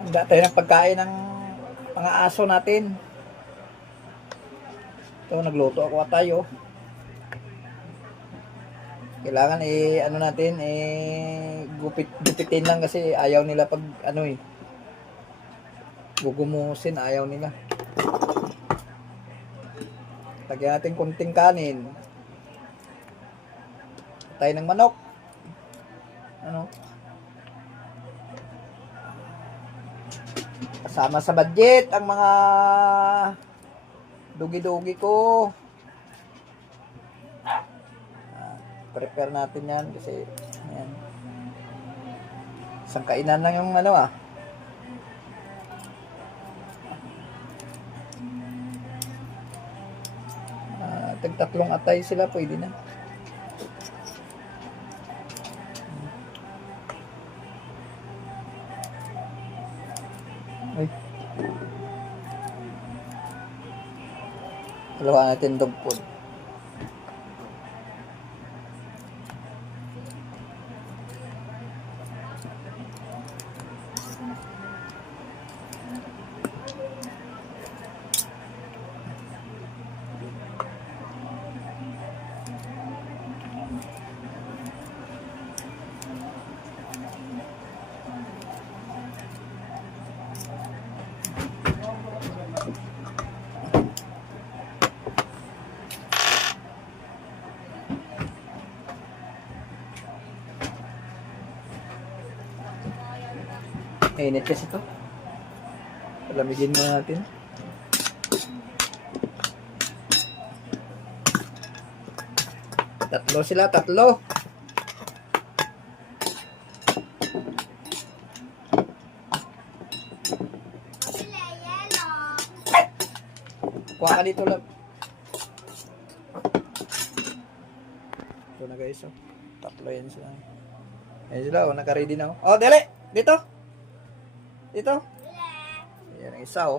Handa tayo ng pagkain ng mga aso natin. Ito, nagluto ako tayo. Kailangan ano natin, gupitin lang kasi ayaw nila pag gugumusin, ayaw nila. Lagyan natin kunting kanin. Tayo ng manok. Kasama sa budget ang mga dugi-dugi ko. Prepare natin yan kasi yan. Isang kainan lang yung tagtatlong atay sila, pwede na. Ay. Haluan natin dog food. Init kasi ito. Palamigin muna natin. Tatlo sila, tatlo. Kuha ka dito lang. Ito na guys, oh. Tatlo yan sila. Ayan sila, oh. Naka-ready na, oh. Oh, dali! Dito! Dito! Ayan ang isa, oh.